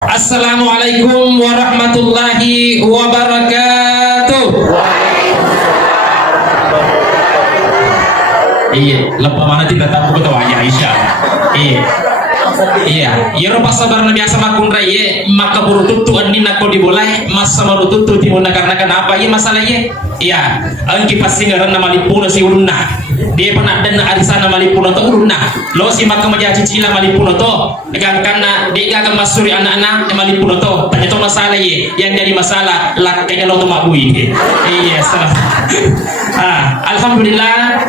Assalamualaikum warahmatullahi wabarakatuh. Iya, lepas mana tidak tahu kita wajah Aisyah. Iya, ya rupa sabar nabi asama kunra ye maka buru tutu andi nak kau diboleh masa malu tutu timuna karena kenapa ye masalah ye? Iya, angki pasti ngaran nama lipuna si urunna. Dia pernah dan arisana malipuna to urunna. Lo si maka majaji cila malipuna to. Karena dia gak masuri anak-anak malipuna to. Tanya to masalah ye, yang jadi masalah lah kayaknya lo to mabui. Iya, salah. Alhamdulillah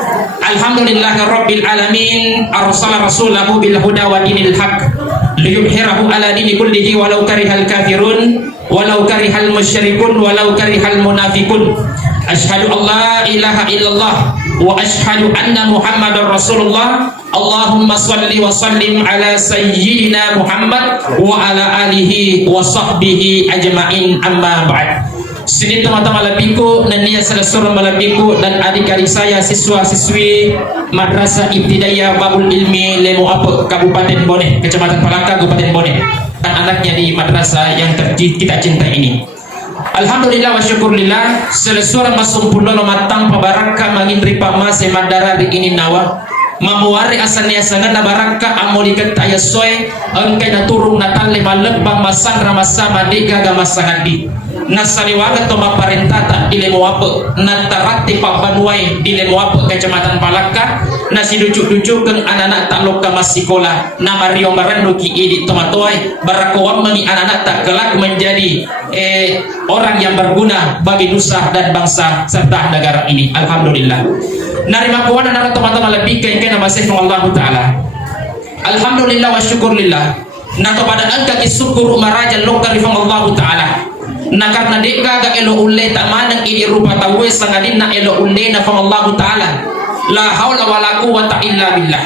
rabbil alamin arsala rasulahu bil huda wa dinil haq liyudhhirahu ala dini kullihi walau karihal kafirun walau karihal musyrikun walau karihal munafiqun. Asyhadu an la ilaha illallah wa asyhadu anna muhammadar rasulullah. Allahumma salli wa sallim ala sayyidina Muhammad wa ala alihi wa sahbihi ajma'in, amma ba'd. Sini teman-teman labiku, nania salah malabiku dan adik-adik saya siswa-siswi Madrasah Ibtidaiyah Babul Ilmi Lemo Ape, Kabupaten Bone, Kecamatan Palaka, Kabupaten Bone, dan anaknya di madrasah yang kita cinta ini. Alhamdulillah wa syukurillah, selesura masumpulo matang pabaraka mangindri pamase madara di ini nawa mamuari asalnya sangat baraka amolikat ayasoy angkai naturung natal lima lebang masang ramasa madega gamasangandi nasariwaga to maparentata di lemoape natarati pabanuai di lemoape Kecamatan Palaka nasi ducuk-ducuk keng anak-anak tak loka masikola nama Rio Marando ki idi tomatoy barakowam mangi anak-anak tak kelak menjadi orang yang berguna bagi nusa dan bangsa serta negara ini. Alhamdulillah. Narima kuwana nara teman-teman lebih kain nama Allah Ta'ala. Alhamdulillah wa syukurillah. Nah kepada angka syukur maraja lokal rifang Allah Ta'ala. Nah karena deka ga elo ulle tak manang ini rupa tawe sangadin na elo ulle na fang Allah Ta'ala. La haula wa la quwwata illa billah.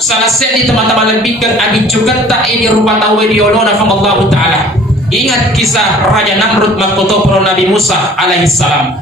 Salah sedi teman-teman lebih kan abid juga tak ini rupa tawe diolo na fang Allah Ta'ala. Ingat kisah Raja Namrud makoto pro Nabi Musa alaihi salam.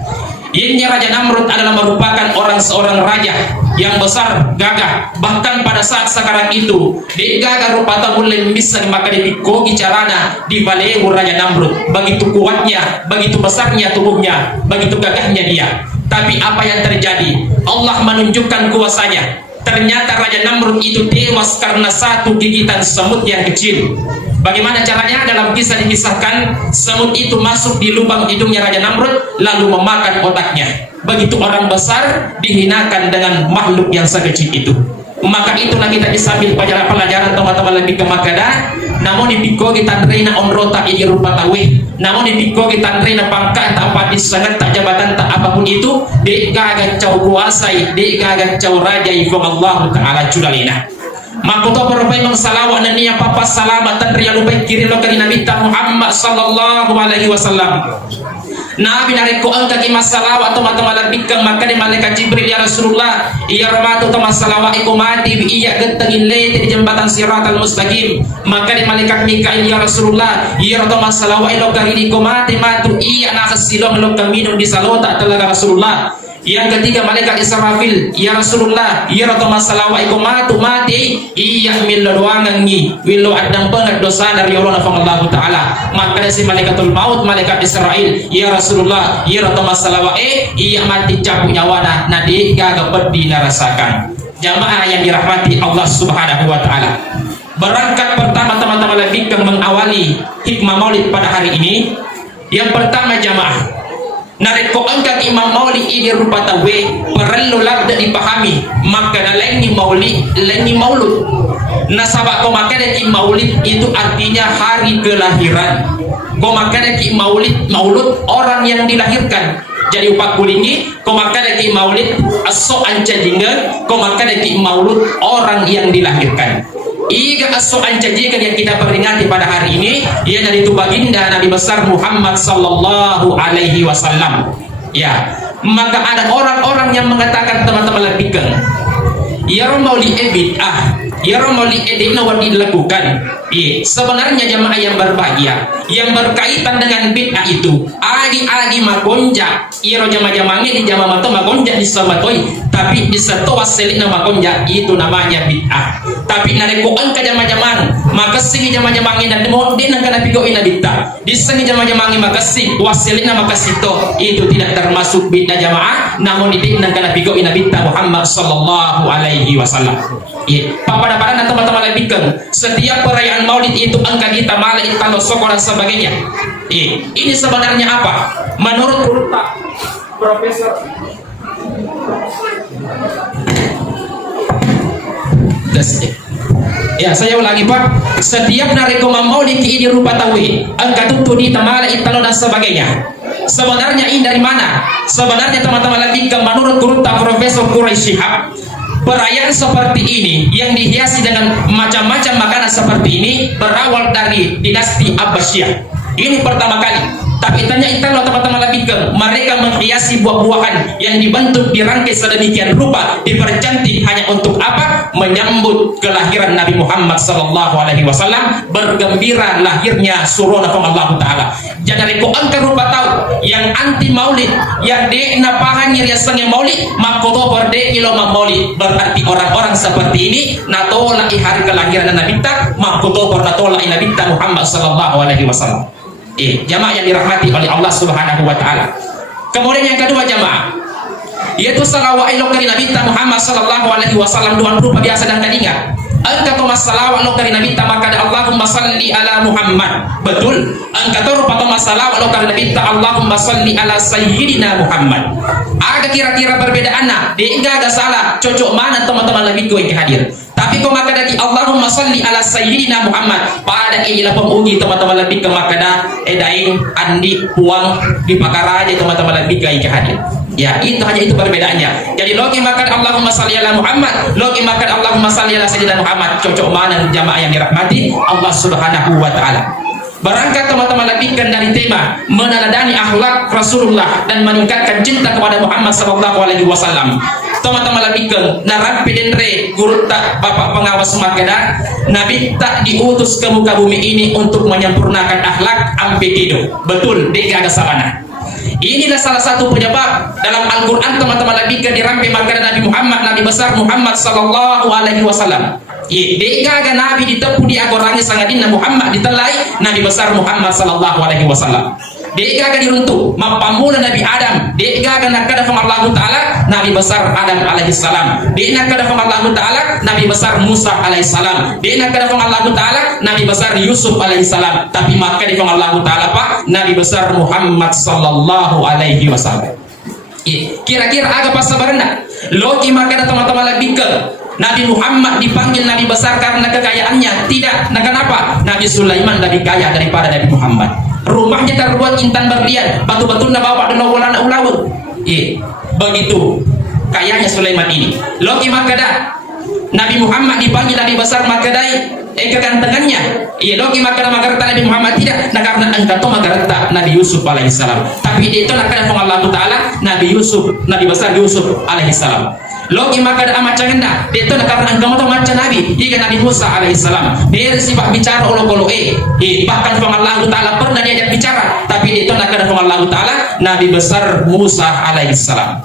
Ini Raja Namrud adalah merupakan seorang raja yang besar, gagah. Bahkan pada saat sekarang itu, dia gagah rupa tabulin bisa maka dipikogi carana di balehu Raja Namrud. Begitu kuatnya, begitu besarnya tubuhnya, begitu gagahnya dia. Tapi apa yang terjadi? Allah menunjukkan kuasanya. Ternyata Raja Namrud itu tewas karena satu gigitan semut yang kecil. Bagaimana caranya? Dalam kisah dikisahkan semut itu masuk di lubang hidungnya Raja Namrud lalu memakan otaknya. Begitu orang besar dihinakan dengan makhluk yang sekecil itu. Maka itulah kita bisa ambil pelajaran teman-teman lebih ke Makada. Namun dipiko kita nerina onrota ini rupa tawe. Namun dipiko kita nerina pangkat tak pati sangat tak jabatan tak apapun itu. Dikagan cau kuasai, dikagan cau raja ifam Allah Ta'ala culalina. Makoto berupaya mengsalawat dan niya papa salamatan riya lupai kiri lo kali Nabi Muhammad sallallahu alaihi wasallam. Nabi nariko angka ki masalawat teman-teman labikang maka di malaikat Jibril ya Rasulullah iya rahmatu to masalawat iku mati bi iya gentengin lete di jembatan Siratal Mustaqim maka di malaikat Mikail ya Rasulullah iya to masalawat lo kali iku mati matu iya nakasilong lo minum di salota talaga Rasulullah. Yang ketiga malaikat Israfil ya Rasulullah iya roto masalah wa iku mati iya milo doangan ngi wilo adang pengat dosa dari Allah Allah Ta'ala maka si malaikatul maut malaikat Israel ya Rasulullah iya roto masalah wa iya mati cabut nyawana nadi gagapet dinarasakan. Jamaah yang dirahmati Allah Subhanahu wa Ta'ala, berangkat pertama teman-teman lagi mengawali hikmah maulid pada hari ini. Yang pertama jamaah nareko angkat Imam Maulid ini rupa tawe perlu labda dipahami maka lain maulud nasabak kau makan maulid itu artinya hari kelahiran kau makan maulud orang yang dilahirkan jadi upak kulingi kau makan maulid aso anca jingga kau makan maulud orang yang dilahirkan. Iga aso ancajikan yang kita peringati pada hari ini ia dari itu baginda Nabi besar Muhammad sallallahu alaihi wasallam. Ya, maka ada orang-orang yang mengatakan teman-teman lebihkan ya mauli bid'ah ya mauli edina wa dilakukan Sebenarnya jamaah yang berbahagia, yang berkaitan dengan bid'ah itu, adi magonja, iro jamaah-jamaahnya di jamaah mato magonja di sabatoi, tapi di satu waselik nama magonja itu namanya bid'ah. Tapi narekoan ke jamaah-jamaah, makasih jamaah-jamaahnya dan mau dia nak kena pigoin bid'ah. Di sini jamaah-jamaahnya makasih waselik nama makasih itu tidak termasuk bid'ah jamaah, namun dia nak kena pigoin bid'ah Muhammad sallallahu alaihi wasallam. Pada teman-teman lebihkan setiap perayaan Maulid itu angka kita malah italo soko dan sebagainya. Ini sebenarnya apa? Menurut Profesor saya ulangi Pak. Setiap narikoma Maulid ini rupa tawi angka tutu di tamala italo dan sebagainya. Sebenarnya ini dari mana? Sebenarnya teman-teman lebihkan menurut Profesor Quraisy Shihab, perayaan seperti ini yang dihiasi dengan macam-macam makanan seperti ini berawal dari dinasti Abbasiyah. Ini pertama kali. Tapi tanya italo teman-teman lebihkan, mereka menghiasi buah-buahan yang dibentuk dirangkai sedemikian rupa, dipercantik hanya untuk apa? Menyambut kelahiran Nabi Muhammad sallallahu alaihi wasallam, bergembira lahirnya surah Allah taala. Jadi reko angka rupa tahu yang anti maulid, yang de napahan yang sengnya maulid, makoto berde iloma maulid, berarti orang-orang seperti ini natola hari kelahiran Nabi ta, makoto bernatola Nabi ta Muhammad sallallahu alaihi wasallam. Jamaah yang dirahmati oleh Allah Subhanahu wa taala. Kemudian yang kedua jamaah, yaitu salawat kali Nabi Muhammad sallallahu alaihi wasallam dua rupa biasa dan kadinga. Angka to masalawat kali Nabi maka Allahumma salli ala Muhammad. Betul. Angka to rupa to masalawat kali Nabi Allahumma salli ala sayyidina Muhammad. Ada kira-kira perbedaannya, dia enggak salah. Cocok mana teman-teman lebih gue hadir. Tapi kau maka dari Allahumma salli ala sayyidina Muhammad pada ilah penguji teman-teman lebih ke makada edain andi puang di pakara aja teman-teman lebih ke hadir. Ya itu hanya itu perbedaannya. Jadi logi makan Allahumma salli ala Muhammad, logi makan Allahumma salli ala sayyidina Muhammad. Cocok mana jamaah yang dirahmati Allah Subhanahu wa taala. Berangkat teman-teman lebihkan dari tema meneladani akhlak Rasulullah dan meningkatkan cinta kepada Muhammad sallallahu alaihi wasallam. Teman-teman lebihkan naran pedendre guru tak bapak pengawas makada Nabi tak diutus ke muka bumi ini untuk menyempurnakan akhlak ampe hidup. Betul, dia ada salahnya. Inilah salah satu penyebab dalam Al-Quran teman-teman lebihkan dirampai makada Nabi Muhammad, Nabi besar Muhammad sallallahu alaihi wasallam. Dega Nabi ditepu di agorangi sangadina Muhammad ditelai Nabi besar Muhammad sallallahu alaihi wasallam. Dega diruntuh mapamula Nabi Adam, dega nakada from Allah taala Nabi besar Adam alaihi salam. Dega nakada from Allah taala Nabi besar Musa alaihi salam. Dega nakada from Allah taala Nabi besar Yusuf alaihi salam. Tapi maka di from Allah taala Pak Nabi besar Muhammad sallallahu alaihi wasallam. Kira-kira agak pas sabarna. Logi maka teman-teman lebih ke Nabi Muhammad dipanggil Nabi besar karena kekayaannya. Tidak. Nah kenapa? Nabi Sulaiman lebih kaya daripada Nabi Muhammad. Rumahnya terbuat intan berlian, batu-batu bawa dan ulana ulawu. Begitu kayanya Sulaiman ini. Logi makada Nabi Muhammad dipanggil Nabi besar makadai kegantengannya. Logi makada magarta Nabi Muhammad tidak. Nah karena engkau magarta Nabi Yusuf alaihissalam. Tapi itu nak kada Allah taala Nabi Yusuf, Nabi besar Yusuf alaihissalam. Logi maka ada amat cengenda, itu karena engkau tu macam Nabi, ikan Nabi Musa alaihissalam. Dia sifat bicara olo-olo bahkan Allah taala pernah diajak bicara, tapi itu nak ada Allah taala Nabi besar Musa alaihissalam.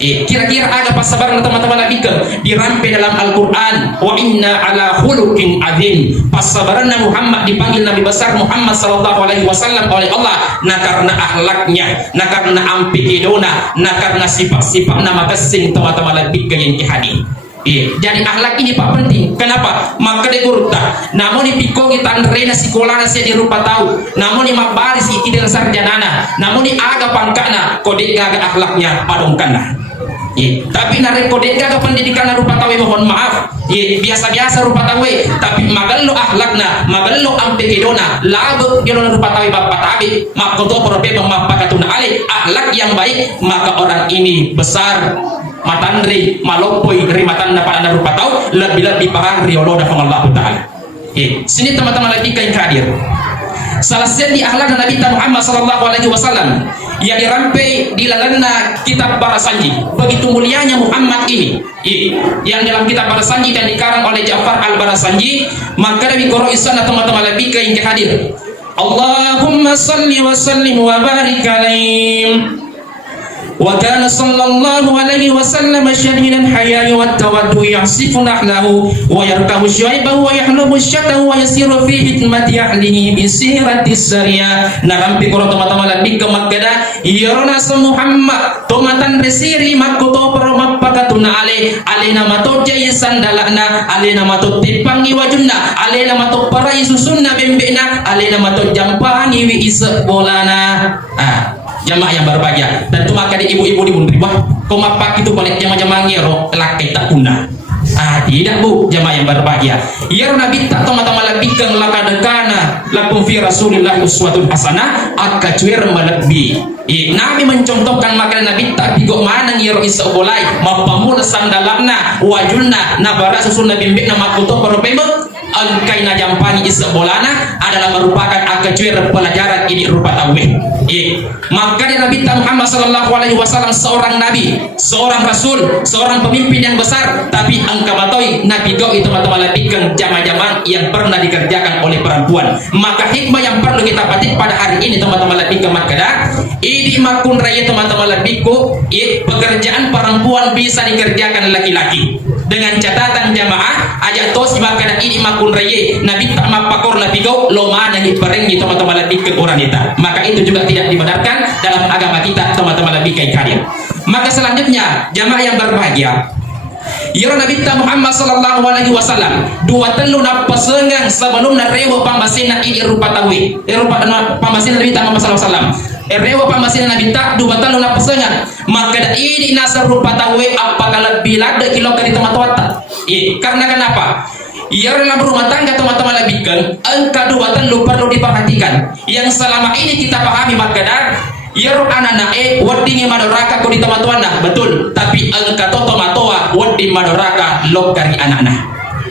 Kira-kira ada pas sabar teman-teman Nabi ke dirampai dalam Al-Quran wa inna ala khuluqin azim. Pas sabaranna Muhammad dipanggil Nabi besar Muhammad sallallahu alaihi wasallam oleh Allah nah karena akhlaknya, nah karena ampikidona, nah karena sifat-sifat nama kesing teman-teman Nabi ke yang hadir. Jadi akhlak ini Pak penting. Kenapa? Maka dia gurta. Namun di piko kita rena sekolah nasi di rupa tahu. Namun di mabaris iki dengan sarjanana. Namun di aga pangkana kode gaga akhlaknya padongkana. Tapi nare kode gaga pendidikan rupa tahu mohon maaf. Biasa-biasa rupa tahu tapi magallo akhlakna, magallo ampekidona, labu gelo rupa tahu bapak tabi. Maka to probe mapakatuna ale akhlak yang baik maka orang ini besar matandri malopoi rimatan pada rupa tahu lebih parah riolo da Allah taala. Sini teman-teman lagi yang hadir. Salah satu akhlak Nabi Muhammad sallallahu alaihi wasallam yang dirampai di lalana kitab Barasanji. Begitu mulianya Muhammad ini yang dalam kitab Barasanji dan dikarang oleh Ja'far al-Barasanji. Maka dari koro isana teman-teman lebih ke yang hadir. Allahumma salli wa sallim wa barik alaihim. Wa kana sallallahu alaihi wasallam syadidan hayai wa tawaddu yasifu nahlahu wa yarkahu syaibahu wa yahlubu syatahu wa yasiru fi hikmati ahlihi bi sirati sariyah. Narampi koro teman-teman lebih ke Makkah yarona Muhammad tomatan resiri makoto permapakatuna alena mato jai sandalana alena mato tipangi wajunna alena mato parai susunna bembena alena mato jampani wi isa bolana. Jamaah yang berbahagia, dan itu maka di ibu-ibu di Bundribah komapak itu boleh jamaah-jamaah ngero lakai tak punah. Tidak bu, jamaah yang berbahagia. Ya Nabi tak teman-teman lebih keng lakadekana lakum fi Rasulillah uswatun hasanah akacuir melebih. Nabi mencontohkan makanan Nabi tak bigo mana ngiro isa bolai mapamul sandalana wajulna nabara susun Nabi mbek nama kuto perpembe angkaina jampani isa bolana adalah merupakan akacuir pelajaran ini rupa tauhid. Maka Nabi Muhammad sallallahu alaihi wasallam seorang nabi, seorang rasul, seorang pemimpin yang besar, tapi angka batoi nabi do itu teman-teman lebih jamaah-jamaah yang pernah dikerjakan oleh perempuan. Maka hikmah yang perlu kita petik pada hari ini teman-teman lebih ke Makkah, ini makun raya teman-teman lebih pekerjaan perempuan bisa dikerjakan laki-laki. Dengan catatan jamaah ajak tos Makkah ini makun raya nabi tak mapakor nabi go loma dan dipereng teman-teman lebih ke orang kita. Maka itu juga tidak dibenarkan dalam agama kita teman-teman lebih kayak kalian. Maka selanjutnya jamaah yang berbahagia, ya Nabi Muhammad sallallahu alaihi wasallam dua telu na pasengang sebelum na rewa pamasina ini rupa tauhid rupa pamasina Nabi Muhammad sallallahu alaihi wasallam rewa pamasina Nabi tak dua telu na pasengang maka ini nasar rupa tauhid apakah lebih lada kilo ke di teman-teman karena kenapa? Ya dalam rumah tangga teman-teman lebihkan angka dua telu perlu diperhatikan yang selama ini kita pahami makadar ya anak-anak wadingi madoraka ko di teman-teman betul, tapi angka toto matoa wadi madoraka lokari anak-anak.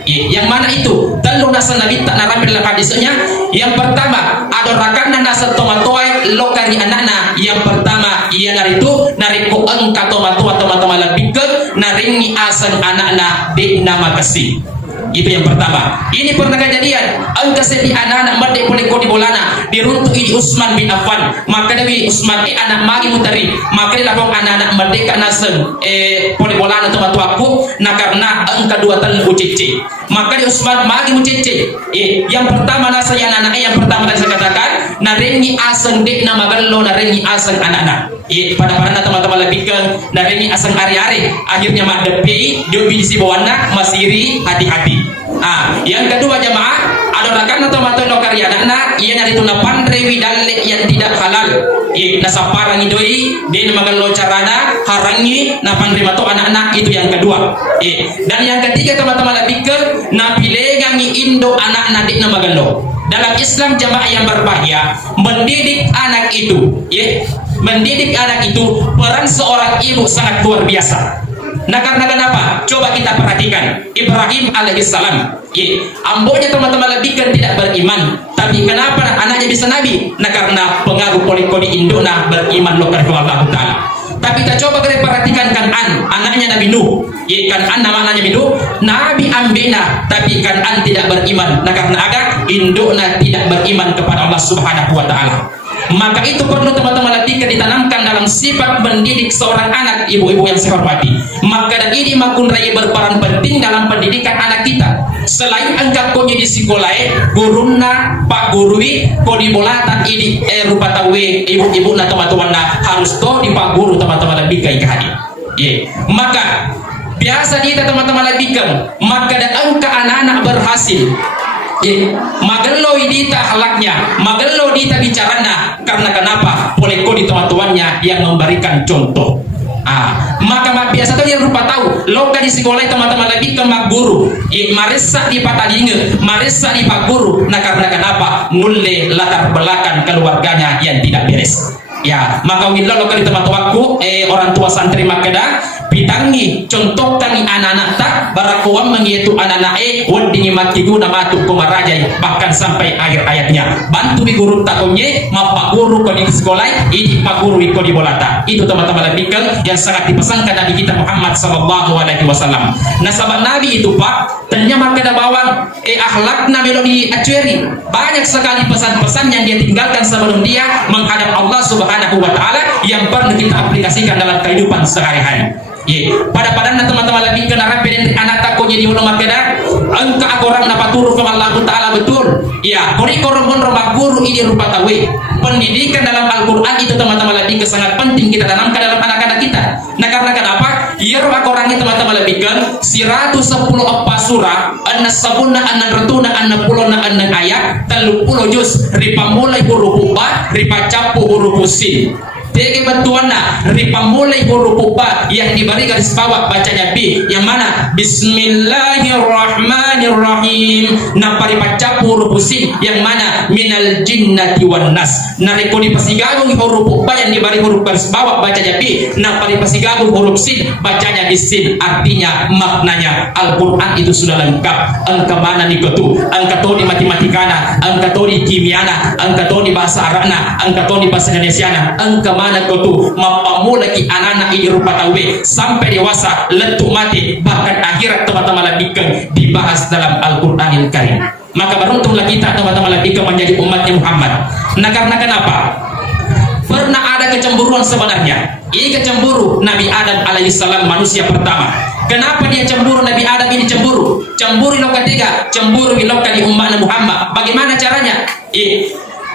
Yang mana itu telu nasa Nabi tak narambil hadisnya. Yang pertama adoraka nasa tomatoa lokari anak-anak. Yang pertama ia naritu nariku angka tomatoa teman-teman lebihkan naringi asan anak-anak di nama kasih. Itu yang pertama. Ini pernah kejadian angka sedih anak-anak merdek boleh kau di bolana diruntuk ini Utsman bin Affan. Maka dari Utsman anak magi mutari maka dilapong anak-anak merdeka nasem boleh bolana tu aku nah karena angka dua tahun ucici maka di Utsman magi mucici. Yang pertama nasanya anak-anak yang pertama tadi saya katakan narengi aseng dek nama gallo narengi aseng anak-anak. Pada teman-teman lebih ke narengi aseng hari-hari akhirnya mak depi diobi di bawana masiri hati-hati. Yang kedua jamaah adorakan atau mata lokari anak-anak ia nyari tuna pandrewi dalek yang tidak halal. Nasaparang idoi dia namagal carana harangi na pandrema to anak-anak itu yang kedua. Dan yang ketiga teman-teman lebih ke napilegangi indo anak-anak di namagal. Dalam Islam jamaah yang berbahagia mendidik anak itu, mendidik anak itu peran seorang ibu sangat luar biasa. Nah karena kenapa? Coba kita perhatikan Ibrahim alaihissalam. Ambonya teman-teman lebih kan tidak beriman, tapi kenapa anaknya bisa nabi? Nah karena pengaruh polikodi Indona beriman lokal Allah Taala. Tapi kita coba kita perhatikan Kan'an, anaknya Nabi Nuh. Kan'an nama anaknya Nabi Nuh, Nabi Ambena, tapi Kan'an tidak beriman. Nah karena agak Indona tidak beriman kepada Allah Subhanahu Wa Taala. Maka itu perlu teman-teman latihkan ditanamkan dalam sifat mendidik seorang anak ibu-ibu yang saya hormati. Maka ini makun raya berperan penting dalam pendidikan anak kita. Selain angkat konya di sekolah, guruna pak gurui kodi bolata ini rupa tawe ibu-ibu na teman-teman harus to di pak guru teman-teman lebih kayak hadir. Maka biasa kita teman-teman lebihkan maka ada angka anak-anak berhasil. Magello dita halaknya, magello dita bicaranya karena kenapa? Poleko di teman-temannya yang memberikan contoh. Maka biasa tuh yang rupa tahu loka di sekolah teman-teman lagi ke mak guru marisa di patalinge marisa di pak guru. Nah karena kenapa? Mulle latar belakang keluarganya yang tidak beres. Ya, maka willa loka di teman-temanku orang tua santri Makkah pitangi contoh kami anak-anak tak barakuam mengitu anak-anak wendingi makigu nama tu kumarajai bahkan sampai akhir ayatnya bantu di guru takonye mapa guru ko di sekolah ini pak guru ko di bolata. Itu teman-teman lebihkan yang sangat dipesankan Nabi kita Muhammad sallallahu alaihi wasallam. Nah sahabat Nabi itu Pak ternyata kada bawang akhlak Nabi di acueri banyak sekali pesan-pesan yang dia tinggalkan sebelum dia menghadap Allah Subhanahu wa taala yang perlu kita aplikasikan dalam kehidupan sehari-hari. Pada teman-teman lagi kena rapi anak takut jadi ulama kena engka orang napa turu ke Allah Taala betul. Ya, kori korban rumah guru ini rupa tawe. Pendidikan dalam Al-Quran itu teman-teman lagi sangat penting kita tanamkan dalam anak-anak kita. Nah karena kenapa? Ya rumah orang ini teman-teman lagi kan 110 apa surah, anna sabuna anna ratuna anna pulona anna ayat 30 juz ripa mulai huruf ba ripa capu huruf sin. Deke bantuanna ripa mulai huruf ba yang diberi garis bawah bacanya B yang mana Bismillahirrahmanirrahim. Nah ripa capu huruf sin yang mana minal jinnati wan nas. Nah reko dipasigagung huruf ba yang diberi huruf garis bawah bacanya B. Nah dipasigagung huruf sin bacanya bisin. Artinya maknanya Al-Quran itu sudah lengkap. Angka mana nih ketu? Angka to di matematikana, angka to di kimiana, angka to di bahasa Arabna, angka to di bahasa Indonesiana, angka mana ketu? Mapamulaki anak-anak ini rupa tawe sampai dewasa letuk mati bahkan akhirat teman-teman labikan dibahas dalam Al-Quranil Karim. Maka beruntunglah kita teman-teman labikan menjadi umatnya Muhammad. Nah karena kenapa? Pernah ada kecemburuan sebenarnya. Ini kecemburu Nabi Adam alaihissalam manusia pertama. Kenapa dia cemburu? Nabi Adam ini cemburu. Cemburu di loka tiga, cemburu di loka di umat Muhammad. Bagaimana caranya?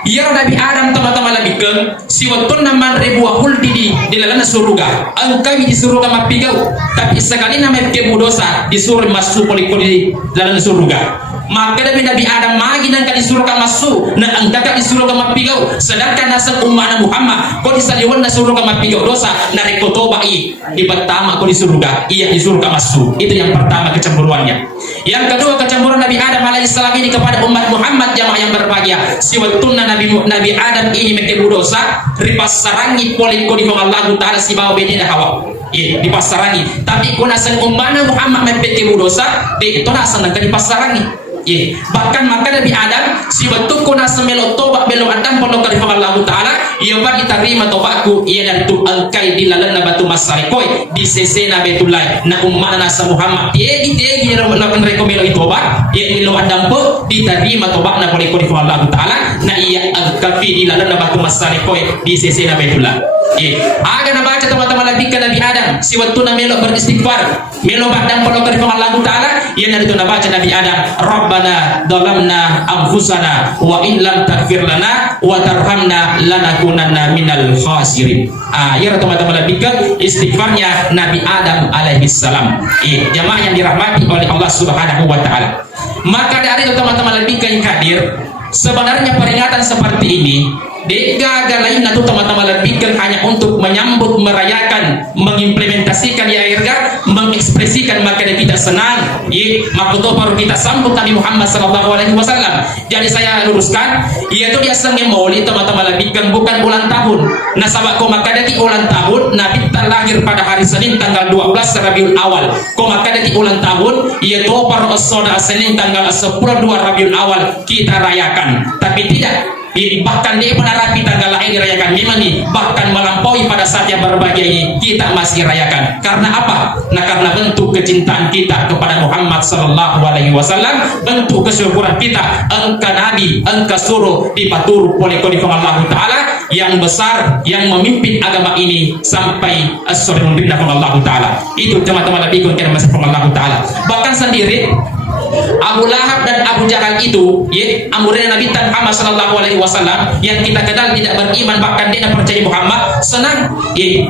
Ya Nabi Adam teman-teman lagi ke si waktu naman ribuah huldi di dalam surga. Engkau di surga mapigau. Tapi sekali nama kebu dosa disuruh masuk di dalam surga. Maka Nabi Adam magi dan kali surga masuk. Nah engkau di surga mapigau. Sedangkan nasab umat Muhammad kau disaliwan na surga mapigau dosa. Narik kotobai di pertama kau di surga. Iya di surga masuk. Itu yang pertama kecemburuannya. Yang kedua kecemburuan Nabi Adam alaihissalam ini kepada umat Muhammad jamaah yang berbahagia. Si waktu Nabi Adam ini mekebu dosa ripasarangi poliko di Allah Taala si bawa bedina hawa. Dipasarangi. Tapi kuna sang umat Muhammad mekebu dosa di itu nasan nang dipasarangi. Bahkan maka Nabi Adam si waktu kuna semelo tobat belum adam pondok dari Allah Taala ia bagi terima tobatku ia dan tu angkai di lalan batu masarikoi di sese na betulai na umat nasa Muhammad tegi lakukan rekomelo itu tobat ia belum adam po diterima tobat na boleh di Allah Taala na ia angkai di lalan batu masarikoi di sese na betulai. Aga na baca teman-teman lagi ke Nabi Adam si waktu na melo beristighfar melo badang pondok dari Allah Taala ia dari tu na baca Nabi Adam Rabbana dalamna anfusana wa in lam taghfir lana wa tarhamna lanakunanna minal khasirin. Ya teman-teman lebihkan istighfarnya Nabi Adam alaihissalam. Jamaah yang dirahmati oleh Allah Subhanahu wa taala. Maka dari itu teman-teman lebihkan yang hadir, sebenarnya peringatan seperti ini Dega lain itu teman-teman lebihkan hanya untuk menyambut, merayakan, mengimplementasikan ya irga, mengekspresikan maka kita senang. Maka itu baru kita sambut Nabi Muhammad SAW. Jadi saya luruskan, yaitu dia senang maulid teman-teman lebihkan bukan ulang tahun. Nah sahabat kau maka dari ulang tahun Nabi terlahir pada hari Senin tanggal 12 Rabiul Awal. Kau maka dari ulang tahun yaitu para saudara Senin tanggal 10 Rabiul Awal kita rayakan. Tapi tidak. Bahkan dia menarapi tanggal lahir dirayakan memang nih, bahkan melampaui pada saat yang berbahagia ini kita masih rayakan. Karena apa? Nah karena bentuk kecintaan kita kepada Muhammad sallallahu alaihi wasallam, bentuk kesyukuran kita engkau Nabi, engkau suruh dipatur oleh Allah Taala yang besar yang memimpin agama ini sampai as-surun binna Allah Taala. Itu teman-teman Nabi kita masih Allah Taala. Bahkan sendiri Abu Lahab dan Abu Jahal itu, amurnya Nabi Muhammad sallallahu alaihi wasallam yang kita kenal tidak beriman bahkan dia tidak percaya Muhammad senang,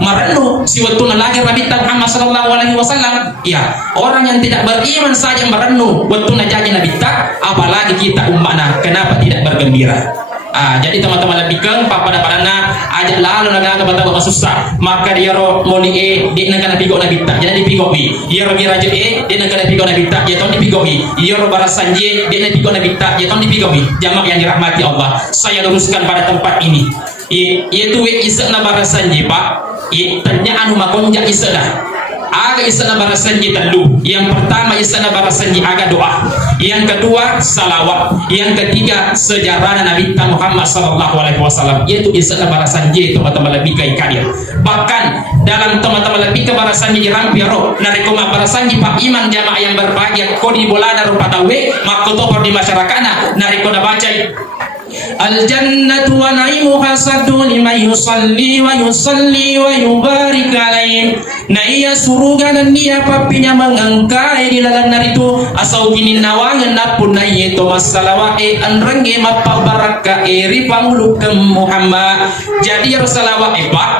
merenung si waktu lahir Nabi Muhammad sallallahu alaihi wasallam. Ya, orang yang tidak beriman saja merenung waktu jadi Nabi tak, apalagi kita umatnya kenapa tidak bergembira? Jadi teman-teman lebihkan pada ajak lalu naga kepada bapak susah maka dia moli dia nak pigo Nabi tak jadi dipigohi dia raja dia nak pigo Nabi tak dia tahun dipigohi dia barasanje dia nak pigo Nabi tak dia tahun dipigohi. Jamaah yang dirahmati Allah, saya luruskan pada tempat ini yaitu isak na barasanje pak tanya anu makonja isak dah aga isana barasanji telu. Yang pertama isana barasanji aga doa, yang kedua salawat, yang ketiga sejarah Nabi Muhammad sallallahu alaihi wasallam, yaitu isana barasanji teman-teman lebih kai kadir. Bahkan dalam teman-teman lebih ke barasanji rampiaro narikoma barasanji pak iman jamaah yang berbahagia kodi bolada rupa tawe makotopor di masyarakatna narikona baca al jannatu wa na'imuha saddu liman yusalli wa yubarik alaih. Nah iya suruga dan dia papinya mengangkai di lalan naritu asau kini nawangan napun na yeto masalawa anrenge mapabaraka ripangulu ke Muhammad. Jadi ya salawa pak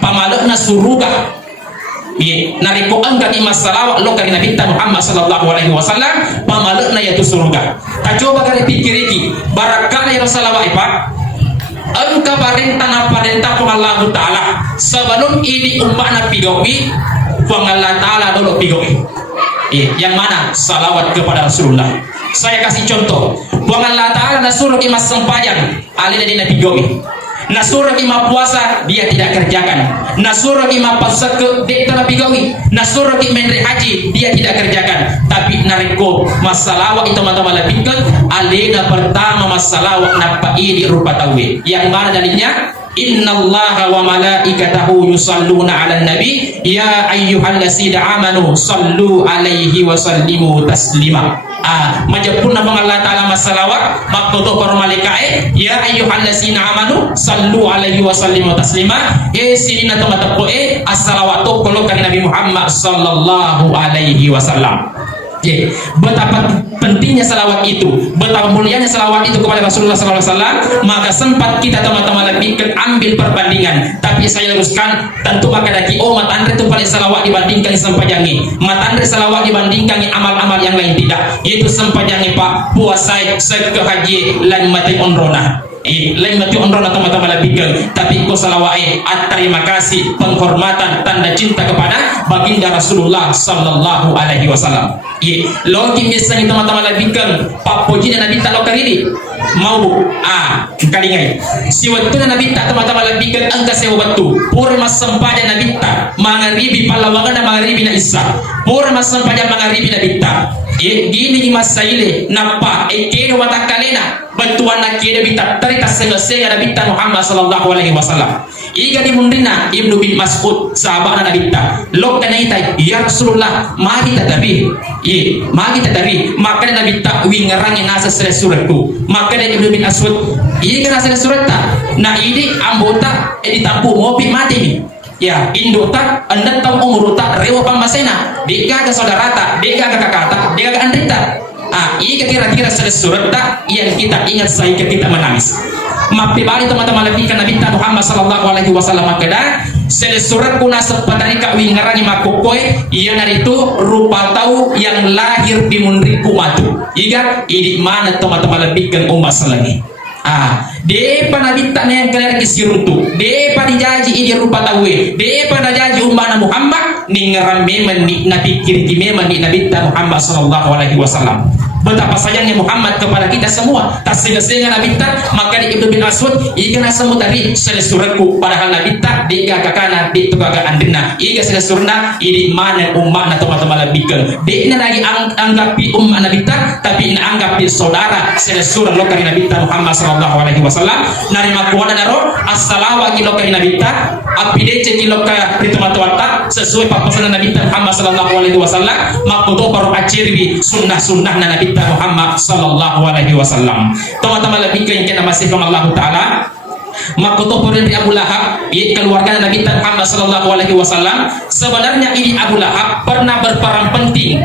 pamalukna suruga nariko angkat imas salawat lo kari Nabi Muhammad sallallahu alaihi wasallam pamalukna yaitu surga. Coba kali pikir iki barakala ya salawat pak angka parentah Allah taala sebelum ini umat pigowi Allah taala dulu pigowi yang mana salawat kepada Rasulullah. Saya kasih contoh Allah taala nasuruh imas sempayang alina di Nabi gowi. Nasuruh imam puasa dia tidak kerjakan. Nasuruh imam puasa dia tidak pigawi. Nasuruh imam haji dia tidak kerjakan. Tapi nariko masalah itu teman-teman lebih kan alena pertama masalah napa ini rupa tawi. Yang mana dalilnya? Innallaha wa malaikatahu yusalluna 'alan nabi ya ayyuhallazina amanu sallu alaihi wa sallimu taslima. Majapun nama Allah Ta'ala masalawat maktoto para malaikat ya ayyuhallazina amanu sallu alaihi wa sallimu taslima. Sini na teman-teman as-salawatu kalau kan Nabi Muhammad sallallahu alaihi wasallam. Betapa pentingnya salawat itu, betapa mulianya salawat itu kepada Rasulullah SAW. Maka sempat kita teman-teman lebih ambil perbandingan. Tapi saya luruskan, tentu maka daki mat andre itu paling salawat dibandingkan sempajangi. Mat andre salawat dibandingkan amal-amal yang lain tidak. Itu sempajangi pak puasa sekehaji lain mati onrona. Lain mati onrona teman-teman lebih. Tapi ko salawat terima kasih penghormatan tanda cinta kepada baginda Rasulullah sallallahu alaihi wasallam. Logi misalnya teman-teman lebih papojina Nabi tak lokaridi mau kalingai si waktu Nabi tak teman-teman lebih angka sewa waktu pura masam pada Nabi tak mangaribi palawangan mangaribi na Isa pura masam pada mangaribi Nabi tak gini masaile napa kena watakalena bantuan nak kena bita tarita senga-senga Nabi Muhammad sallallahu alaihi wasallam. Iga di mundina Ibnu bin Mas'ud sahabat Nabi ta lok kana ita ya Rasulullah mari tadabi mari tadabi maka Nabi ta wingarangi nasa suratku maka Ibnu bin Mas'ud iga nasa surat ta na ini ambota ditampu mopi mati ni ya indota anda tahu umurota rewa pamasena deka ga saudara ta deka ga kakata deka ga andita iga kira-kira surat ta yang kita ingat saya kita menangis. Mapi bali teman-teman lebih kan Nabi Muhammad sallallahu alaihi wasallam makada sel surat kuna sepatani ka wingarani makokoy iyan itu rupa tahu yang lahir di munriku matu igat ini mana teman-teman lebih kan umat selagi depa Nabi tak yang kalian kisiruntu depa dijaji ini rupa tahu depa dijaji umat Muhammad ningaran memen ni Nabi kiri memen ni Nabi Muhammad sallallahu alaihi wasallam. Betapa sayangnya Muhammad kepada kita semua. Tak sehingga Nabi tak maka di Ibnu bin Mas'ud ikan semua dari suratku padahal Nabi tak dia kakana di tugaga andina iga surna ini mana umat atau teman-teman lebih ke dia lagi anggapi umat Nabi tak tapi anggapi saudara surah lokal Nabi Muhammad sallallahu alaihi wasallam narima kuana naro assalamu alaikum Nabi tak api dece kiloka pritumatwata sesuai papasan Nabi Muhammad sallallahu alaihi wasallam makuto baru acirbi sunnah-sunnah Nabi Muhammad sallallahu alaihi wasallam. Teman-teman lebih ke yang kita masih from Allah Ta'ala makoto dari Abu Lahab keluarga Nabi Muhammad sallallahu alaihi wasallam. Sebenarnya ini Abu Lahab pernah berperan penting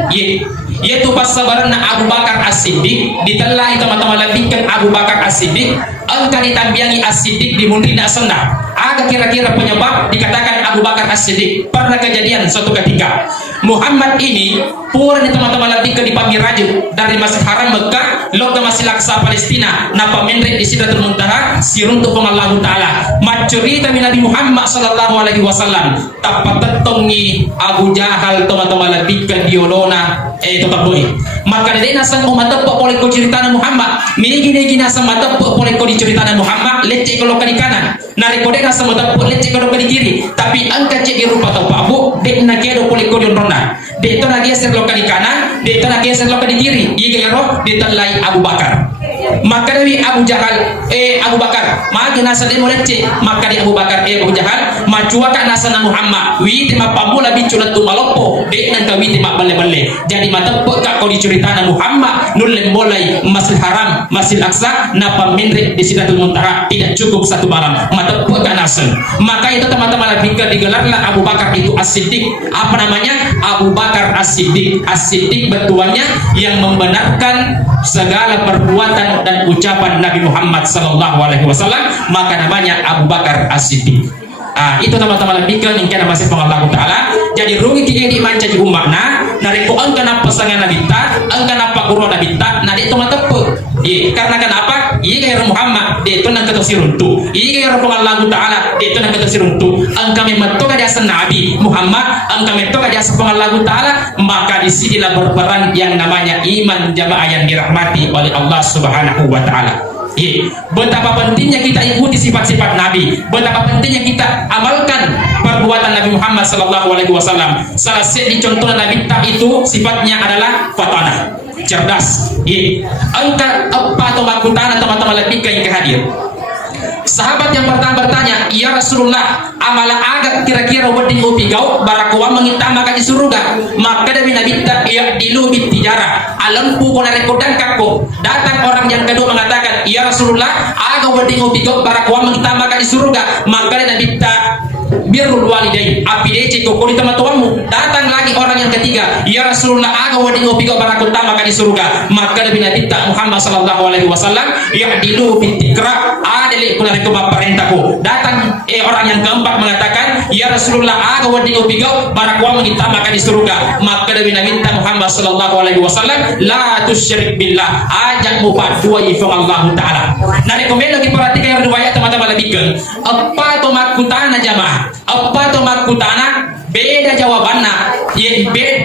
yaitu pas sabarna Abu Bakar As-Siddiq ditelah teman-teman lebih ke Abu Bakar As-Siddiq angka ditambiangi As-Siddiq di mundina senang ada kira-kira penyebab dikatakan Abu Bakar As-Siddiq pernah kejadian suatu ketika Muhammad ini pura di teman-teman lebih ke dipanggil raja dari Masjid Haram Mekah lo ke Masjid Aqsa Palestina napa menrek di Sidratul Muntaha sirun tu Allah Ta'ala cerita Nabi Muhammad sallallahu alaihi wasallam tapatattongi Abu Jahal toma-toma labika diolona tetap doi. Maka dari nasang umatappo oleh ko cerita Muhammad migi nasang matappo oleh ko cerita Muhammad lecce kalau kali kanan nari ko nasang matappo lecce kalau kali kiri tapi angka cek di rupa tau abu de na kedo oleh ko ronda de to na geser lo kali kanan de to na geser lo kali kiri iga yaro de talai Abu Bakar. Maka dari Abu Jahal Abu Bakar magi nasa de lecce maka di Abu Bakar Abu Jahal macuaka nasa na Muhammad wi tema pamula biculat tu maloppo de nang kawi tema balle-balle jadi matappo ka ko diceritana Muhammad nulle mulai Masjid Haram Masjid Aqsa napa minrik di Sidratul Muntaha tidak cukup satu malam matappo ka nasen. Maka itu teman-teman labika digelarlah Abu Bakar itu As-Siddiq. Apa namanya? Abu Bakar As-Siddiq. As-Siddiq betuannya yang membenarkan segala perbuatan dan ucapan Nabi Muhammad sallallahu alaihi wasallam, maka namanya Abu Bakar As-Siddiq. Itu teman-teman lebihkan yang kena masih Allah Ta'ala. Jadi rugi kini di manca di umakna nari ko ang kana pasangan nabita ang kana pakuro nabita na di tumatappo karena kenapa iya kaya Muhammad di itu nang katosiruntu iya kaya Allah Ta'ala di itu nang katosiruntu ang kami matoka di asa Nabi Muhammad ang kami matoka di asa Allah Ta'ala, maka disinilah berperan yang namanya iman jamaah yang dirahmati oleh Allah Subhanahu wa Ta'ala. Betapa pentingnya kita ikuti sifat-sifat Nabi, betapa pentingnya kita amalkan perbuatan Nabi Muhammad sallallahu alaihi wasallam. Salah satu contoh Nabi itu sifatnya adalah fatanah, cerdas. Angka apa atau makutana teman-teman lebih yang hadir. Sahabat yang pertama bertanya, "Ya Rasulullah, amala agak kira-kira wedding upigau barakuwa mengitamakan di surga." Maka dari Nabi ya dilu bitijara alampu ko na rekodan kako. Datang orang yang kedua mengatakan, "Ya Rasulullah, agak wedding upigau barakuwa mengitamakan di surga." Maka dari Nabi birrul walidain api dece ko kuli teman-temanmu. Datang lagi orang yang ketiga, "Ya Rasulullah, agak wedding upigau barakuwa maka di surga." Maka dari Nabi Muhammad sallallahu alaihi wasallam ya dilu bitikra adele kuna rekoba perintahku. Datang orang yang keempat mengatakan, "Ya Rasulullah, aga wedding upigau barakuwa mengitamakan di surga." Maka dari Nabi Muhammad sallallahu alaihi wasallam, "La tusyrik billah." Ajak mupadua ifang Allah Ta'ala. Nah, rekomend lagi perhatikan riwayat teman-teman lebihkan. Apa to makutana jamaah? Apa to makutana? Beda jawabannya.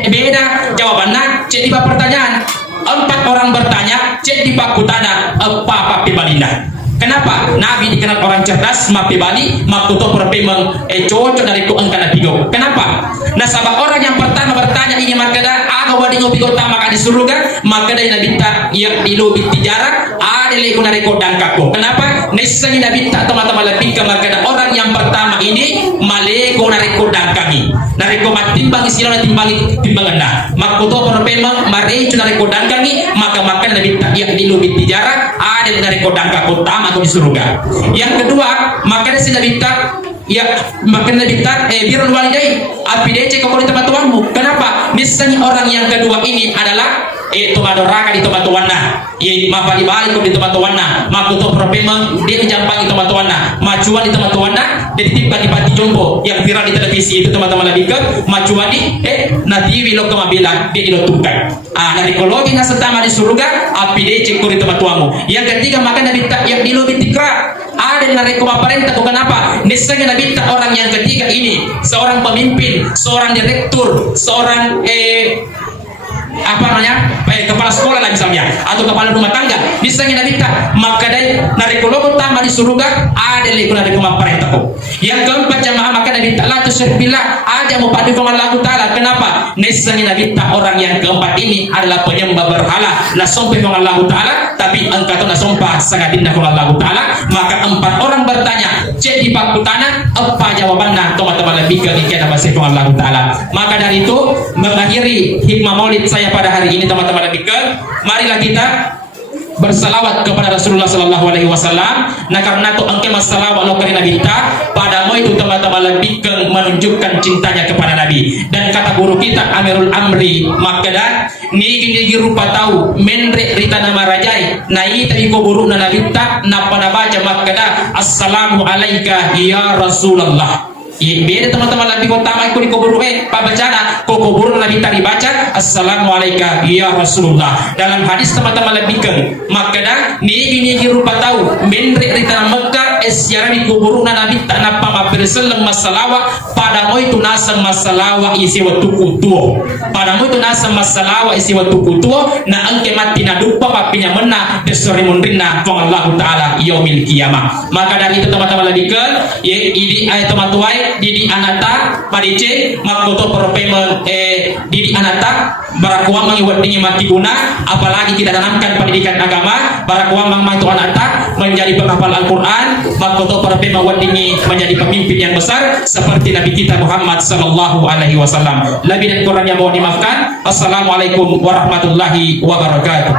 Beda jawabannya. Jadi pertanyaan. 4 orang bertanya, cek di pakutana apa balinda. Kenapa? Nabi dikenal orang cerdas, mapi bali, makuto perpemang cocok dari ku angkana pigo. Kenapa? Nah, sahabat orang yang pertama bertanya ini makada aga wadingo pigo maka di surga, maka dari Nabi ta yang dilu bitijara ada lego dari kodang kako. Kenapa? Nesani Nabi ta teman-teman lebih ke makada orang yang pertama ini malego dari kodang kami. Dari ko matimbang istilah timbangan dah. Makuto perpemang marejo dari kodang kami, maka Nabi ta yang dilu bitijara ada dari kodang kako atau di surga. Yang kedua, maka dia minta ya maka dia minta birrul walidain api dece kau di teman-temanmu. Kenapa? Misalnya orang yang kedua ini adalah tomadoraka di teman-temanna, mapa di balik di teman-temanna, makuto propemang dia menjampangi teman-temanna, macuan di teman-temanna, dia tiba di pati jompo yang viral di televisi itu teman-teman lebih ke macuan di nanti wilok kemabilan dia dilotukan. Dari ekologi nasentama di surga api dece kau di teman-temanmu. Yang ketiga maka Nabi yang dilobi tikra ada dengan rekomendasi perintah. Bukan apa? Niscaya Nabi orang yang ketiga ini seorang pemimpin, seorang direktur, seorang apa namanya kepala sekolah lah misalnya atau kepala rumah tangga. Misalnya Nabi maka dari narikologo utama di surga ada lagi rekomendasi perintah. Yang keempat jamaah maka Nabi la tusyrik billah ada mau padu dengan Allah Ta'ala. Kenapa? Niscaya Nabi orang yang keempat ini adalah penyembah berhala la sompe dengan Allah Ta'ala, tapi engkau na sompa sangat indah dengan Allah Ta'ala. Maka 4 orang bertanya cek di pakutana apa jawabannya teman-teman lebih ke kita masih dengan Allah Ta'ala. Maka dari itu mengakhiri hikmah maulid saya pada hari ini teman-teman lebih ke marilah kita bersalawat kepada Rasulullah sallallahu alaihi wasallam. Nah, karena itu engke masalah walau karena kita padamu itu teman-teman lebih ke menunjukkan cintanya kepada Nabi. Dan kata guru kita Amirul Amri makada nigi rupa tahu menre rita nama rajai nai tadi ko guru na Nabi ta na pada baca makada assalamu alaika ya Rasulullah. Beda teman-teman lagi utama ikut kubur pabacana kubur Nabi tadi baca assalamualaikum ya Rasulullah. Dalam hadis teman-teman lebih ke makanya nigi rupa tahu menri rita Mekah sejarah di kuburuna nabi tak napa maberseleng masalawa padamu itu nasa masalawa isi waktu kutuo padamu itu nasa masalawa isi waktu kutuo na angke mati na dupa papinya mena desori mundrina fong Allah Ta'ala yaumil kiamah. Maka dari itu teman-teman lagi ke idi ayat teman-tuai didi anata padice makoto propemen didi anata barakuang mengiwadingi mati guna apalagi kita tanamkan pendidikan agama barakuang mangmatu anata menjadi penghafal Al-Quran makoto propemen wadingi menjadi pemimpin yang besar seperti Nabi kita Muhammad sallallahu alaihi wasallam. Lebih dan kurangnya mohon dimaafkan. Assalamualaikum warahmatullahi wabarakatuh.